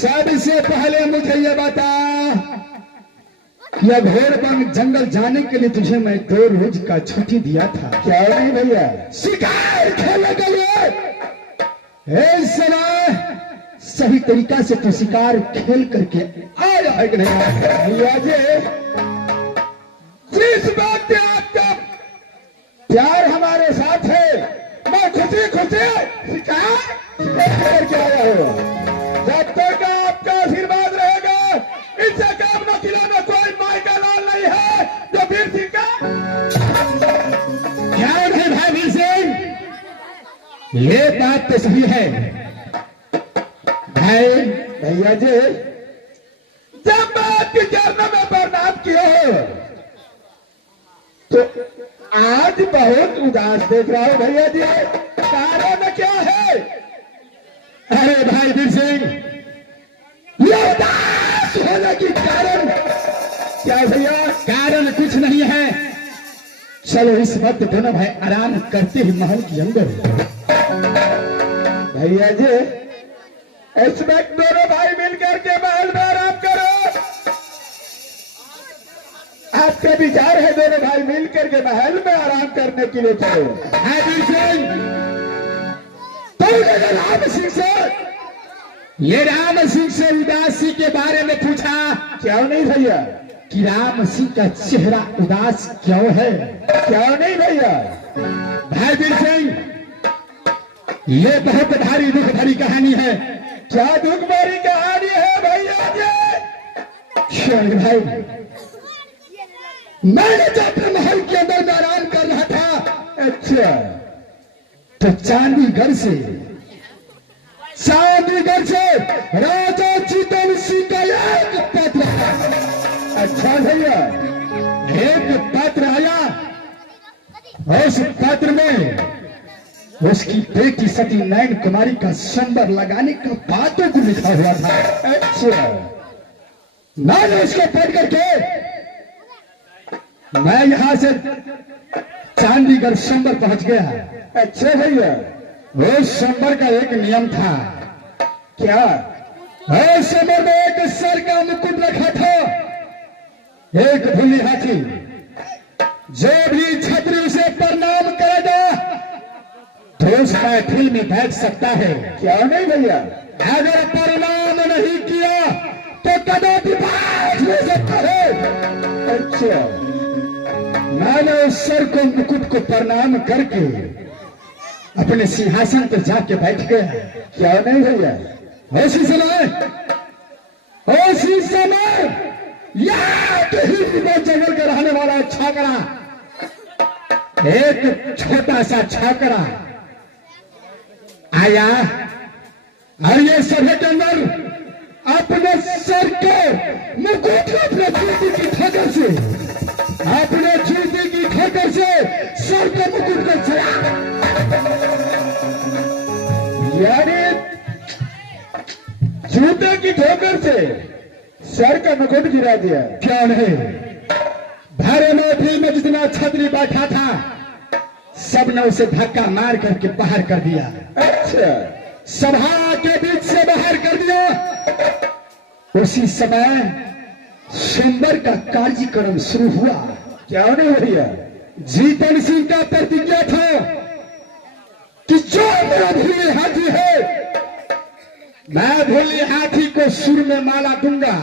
सबसे पहले मुझे ये बता, यह घोर वन जंगल जाने के लिए तुझे मैं 2 रोज का छुट्टी दिया था, क्या नहीं भैया? शिकार खेलने के लिए इस समय सही तरीका से तू शिकार खेल करके आया है कि नहीं भैया जी? जिस बात पे आपका प्यार हमारे साथ है, मैं खुशी खुशी शिकार करके आया हूँ। जब तक आपका आशीर्वाद रहेगा, इसे काम न खिलाना कोई माई का लाल नहीं है जो वीर सिंह का। क्या है भाई वीर सिंह? ये बात तो सही है भाई। भैया जी, जब मैं आपके चरणों में प्रणाम किया हो तो आज बहुत उदास देख रहा हूं भैया जी, कारण क्या है? अरे भाई वीर सिंह, ये उदास होने की कारण क्या भैया? कारण कुछ नहीं है। चलो इस वक्त दोनों भाई आराम करते ही महल के अंदर। भैया जी, इस वक्त दोनों भाई मिलकर के महल में आराम करो। आपका विचार है दोनों भाई मिलकर के महल में आराम करने के लिए चलो। है वीर सिंह, राम सिंह से, ये राम सिंह से उदासी के बारे में पूछा, क्यों नहीं भैया? कि राम सिंह का चेहरा उदास क्यों है? क्यों नहीं भैया? भाई वीर सिंह, ये बहुत भारी दुख भरी कहानी है। क्या दुख भरी कहानी है भैया जी? भाई, मैंने जो अपने महल के अंदर में आराम कर रहा था, अच्छा, तो चांदीगढ़ से राजा चितन सिंह का एक पत्र। अच्छा भैया, एक पत्र आया, उस पत्र में उसकी बेटी सती नैन कुमारी का संबर लगाने का बातों को लिखा हुआ था। अच्छा, मैंने उसको पढ़ करके मैं यहां से चांदीगढ़ संबर पहुंच गया। अच्छा भैया, उस संबर का एक नियम था। क्या? उस संबर में एक सर का मुकुट रखा था, एक भूली हाथी। जो भी छत्री उसे प्रणाम करेगा तो उस महफिल में बैठ सकता है। क्या नहीं भैया? अगर प्रणाम नहीं किया तो कदापि बैठ नहीं सकता है। अच्छा, मैंने उस सर को मुकुट को प्रणाम करके अपने सिंहासन पर जाके बैठ गया। क्या नहीं भैया? उसी समय याद ही वो जंगल के रहने वाला छाकरा, एक छोटा सा छाकरा आया और ये सभा के अंदर अपने सर के मुकुट को अपने जूती की ठोकर से, अपने जूती की ठोकर से सर के मुकुट को चला, यानी जूते की ठोकर से सर का मुकुट गिरा दिया। क्या नहीं? भारे महफिल में जितना छतरी बैठा था सबने उसे धक्का मार करके बाहर कर दिया। अच्छा, सभा के बीच से बाहर कर दिया। उसी समय सोमवार का कार्यक्रम शुरू हुआ। क्या नहीं भैया? जीतन सिंह का प्रतिज्ञा था कि जो मेरा भूली हाथी है, मैं भूली हाथी को सुर में माला दूंगा,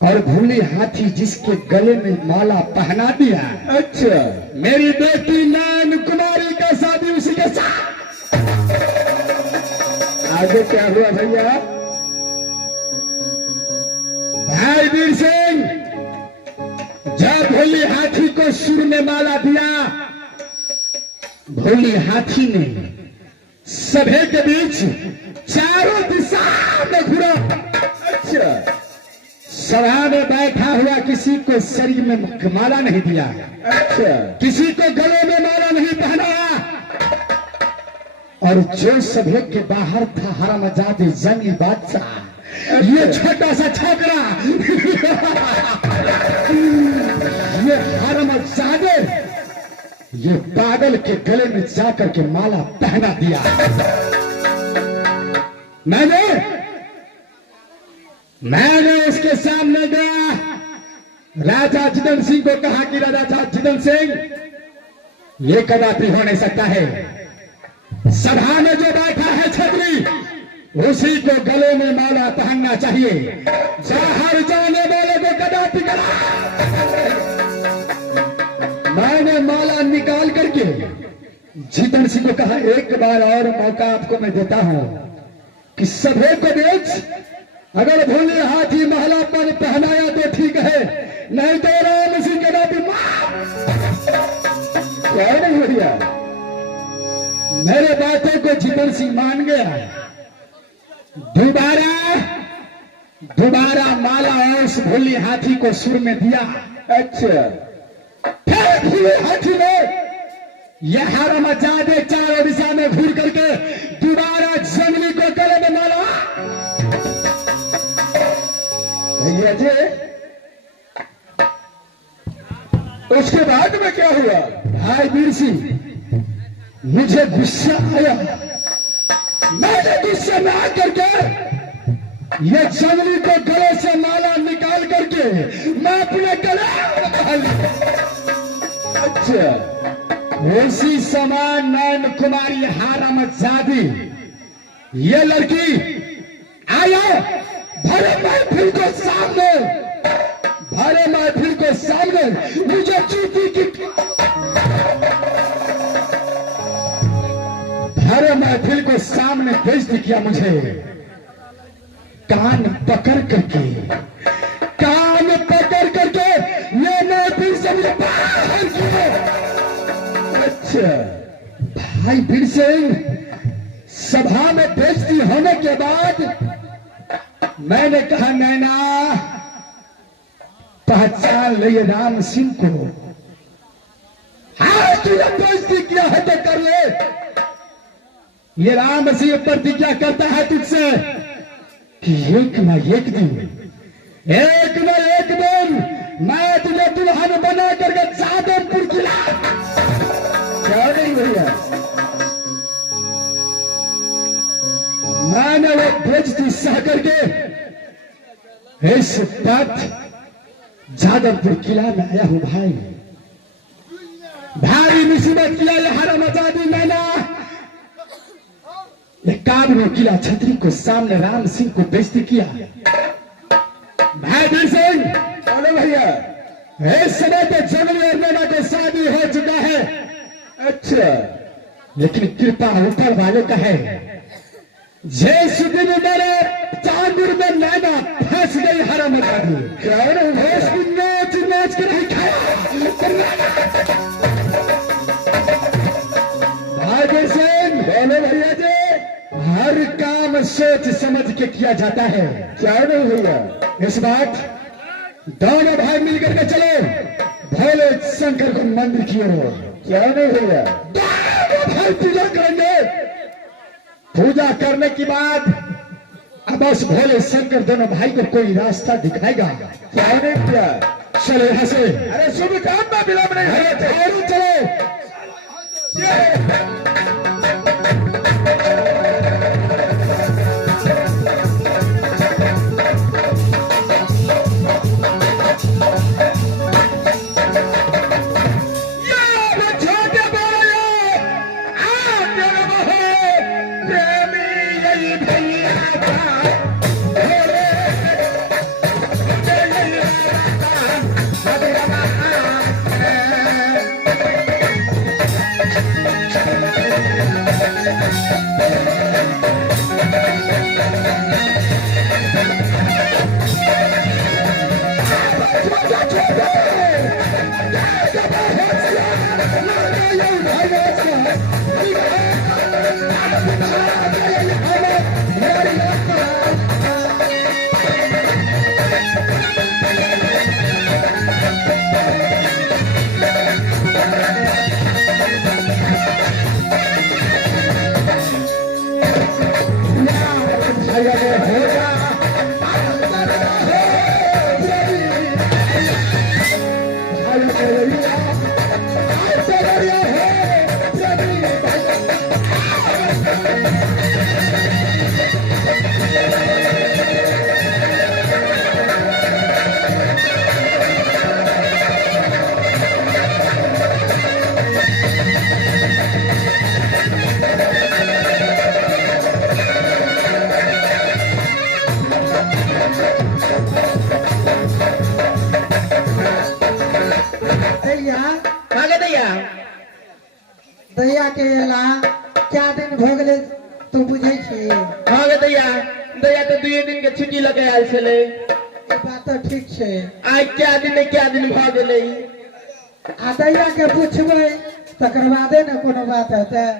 और भूली हाथी जिसके गले में माला पहना दिया, अच्छा, मेरी बेटी नैन कुमारी का शादी उसी के साथ। आगे क्या हुआ भैया? भाई वीर सिंह, जब भोली हाथी को सुर में माला दिया, भोली हाथी ने सभे के बीच चारों दिशा में घूरा। अच्छा, सभा में बैठा हुआ किसी को शरीर में माला नहीं दिया। अच्छा, किसी को गले में माला नहीं पहनाया। और जो सभे के बाहर था हरामजादे जंगली बादशाह, ये छोटा सा छोकरा, ये हरामजादे, ये पागल के गले में जाकर के माला पहना दिया। मैंने उसके सामने गया, राजा जिदन सिंह को कहा कि राजा जिदन सिंह, ये कदापि हो नहीं सकता है। सभा में जो बैठा है छतरी, उसी को गले में माला पहनना चाहिए। बाहर जाने वाले को कदापि मैंने माला निकाल करके जिदन सिंह को कहा, एक बार और मौका आपको मैं देता हूं कि सभे को बेच, अगर भूले हाथी महला पर पहनाया तो ठीक है, नहीं तो राम सिंह कदापि क्या नहीं बढ़िया। मेरे बातों को जिदन सिंह मान गया। दोबारा माला उस भूली हाथी को सुर में दिया। अच्छा, फिर भूले हाथी ने यह हरामजादे चारों दिशा में घूर करके दोबारा जंगली को गले में माला। भैया जी, उसके बाद में क्या हुआ? भाई वीर सिंह, मुझे गुस्सा आया। मैंने गुस्से में आकर के ये जंगली को गले से माला निकाल करके मैं अपने गले। अच्छा, उसी समान नैन कुमारी हरामजादी ये लड़की आया भरे महफिल को सामने, भरे महफिल को सामने मुझे चूती की, भरे महफिल को सामने बेइज्जती किया। मुझे कान पकड़ करके ये महफिल से मुझे बाहर किया। अच्छा, भाई वीर सिंह, सभा में बेइज्जती होने के बाद मैंने कहा, नैना पहचान ले राम सिंह को। हाँ, तूने बेइज्जती किया है तो कर ले। ये राम सिंह प्रतिज्ञा करता है तुझसे कि एक न एक दिन मैं तुझे दुल्हन बना करके जादवपुर किला। क्या नहीं भैया? मैंने वो बेइज्जती सह करके इस बात जादवपुर किला में आया हूं। भाई, भारी मुसीबत किया ये हरामजादी मैना। एकावनों किला छतरी को सामने राम सिंह को बेइज्जती किया। भाई वीर सिंह, बोलो भैया, इस समय तो जंगली और नैना को शादी हो चुका है। अच्छा, लेकिन कृपा ऊपर वाले का है। जिस दिन मेरे चांदुर में नैना फंस गई हरामजादी, उसकी नाच कर नहीं खाया। भाई वीर सिंह, बोलो भैया जी, हर काम सोच समझ के किया जाता है। क्या नहीं भैया? इस बात दोनों भाई मिलकर के चलो भोले शंकर को मंदिर की ओर। क्या नहीं भैया? दोनों भाई पूजा करेंगे। पूजा करने के बाद अब बस भोले शंकर दोनों भाई को कोई रास्ता दिखाएगा। क्या नहीं भैया? चलो यहाँ से। अरे शुभ काम में विलंब नहीं है, चलो। दैया के एला क्या दिन भो गेले तू बुझे छी। हाँ गे दैया दैया तो 2 दिन के छुट्टी लगे आयल छले। ई बात तो ठीक छे। आज क्या दिन भ गेले। आ दैया के पूछबै तकर बादे ने कोनो बात हेतै।